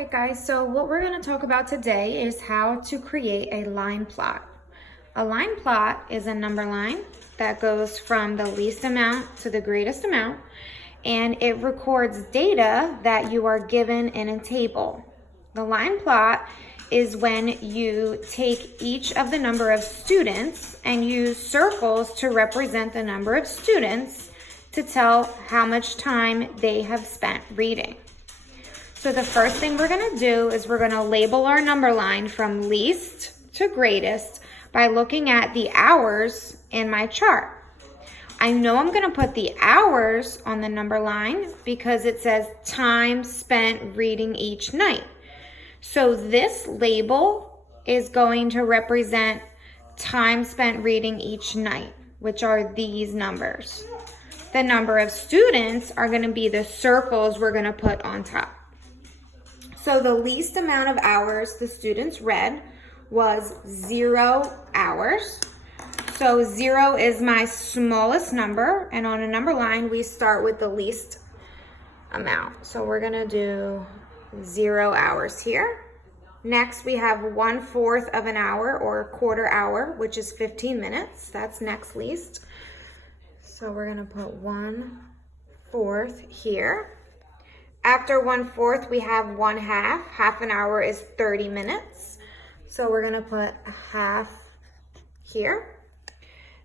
right, guys, so what we're going to talk about today is how to create a line plot. A line plot is a number line that goes from the least amount to the greatest amount, and it records data that you are given in a table. The line plot is when you take each of the number of students and use circles to represent the number of students to tell how much time they have spent reading. So the first thing we're going to do is we're going to label our number line from least to greatest by looking at the hours in my chart. I know I'm going to put the hours on the number line because it says time spent reading each night. So this label is going to represent time spent reading each night, which are these numbers. The number of students are going to be the circles we're going to put on top. So the least amount of hours the students read was 0 hours. So 0 is my smallest number, and on a number line, we start with the least amount. So we're gonna do 0 hours here. Next, we have 1/4 of an hour or a quarter hour, which is 15 minutes. That's next least. So we're gonna put 1/4 here. After 1/4, we have 1/2. Half an hour is 30 minutes. So we're gonna put a half here.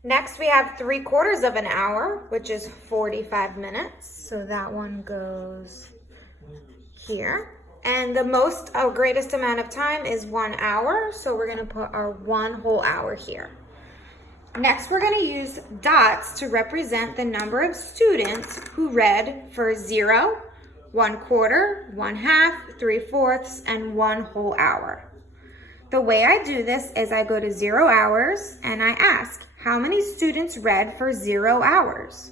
Next, we have 3/4 of an hour, which is 45 minutes. So that one goes here. And the greatest amount of time is 1 hour. So we're gonna put our 1 whole hour here. Next, we're gonna use dots to represent the number of students who read for 0, 1/4, 1/2, 3/4, and 1 whole hour. The way I do this is I go to 0 hours and I ask, how many students read for 0 hours?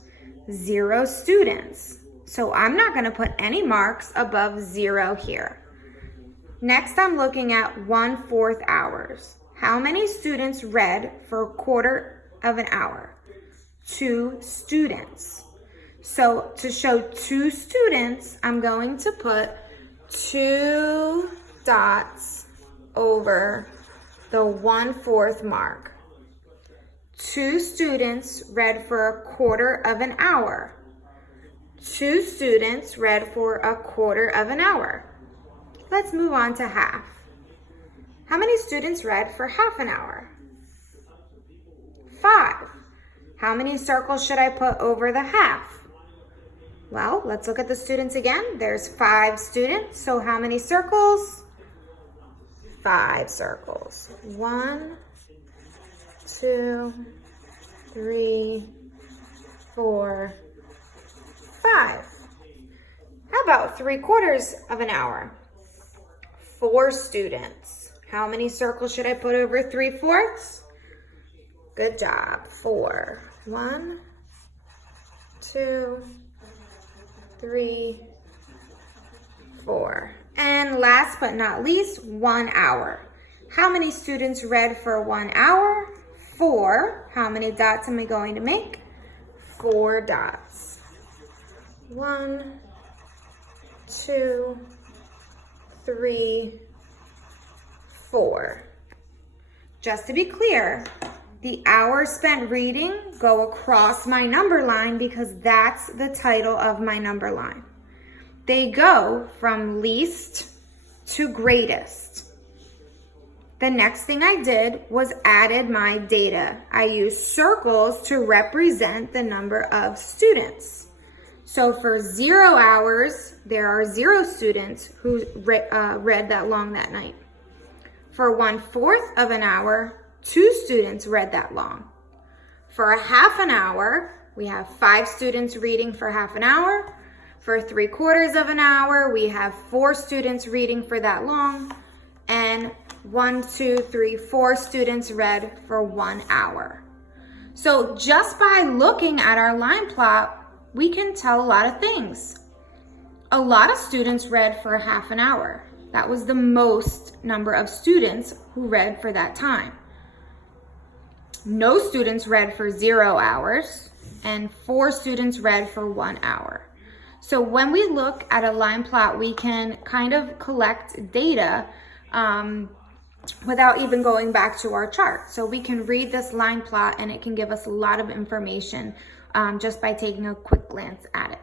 0 students. So I'm not going to put any marks above 0 here. Next, I'm looking at 1/4 hours. How many students read for 1/4 of an hour? 2 students. So to show 2 students, I'm going to put 2 dots over the 1/4 mark. 2 students read for 1/4 of an hour. 2 students read for 1/4 of an hour. Let's move on to half. How many students read for half an hour? 5. How many circles should I put over the half? Well, let's look at the students again. There's 5 students, so how many circles? 5 circles. 1, 2, 3, 4, 5. How about 3/4 of an hour? 4 students. How many circles should I put over 3/4? Good job. 4. 1, 2, 3, 4. And last but not least, 1 hour. How many students read for 1 hour? 4. How many dots am I going to make? 4 dots. 1, 2, 3, 4. Just to be clear, the hours spent reading go across my number line because that's the title of my number line. They go from least to greatest. The next thing I did was added my data. I used circles to represent the number of students. So for 0 hours, there are 0 students who read that long that night. For 1/4 of an hour, 2 students read that long. For a half an hour, we have 5 students reading for half an hour. For 3/4 of an hour, we have 4 students reading for that long. And 1, 2, 3, 4 students read for 1 hour. So just by looking at our line plot, we can tell a lot of things. A lot of students read for half an hour. That was the most number of students who read for that time. No students read for 0 hours, and 4 students read for 1 hour. So when we look at a line plot, we can kind of collect data without even going back to our chart. So we can read this line plot and it can give us a lot of information just by taking a quick glance at it.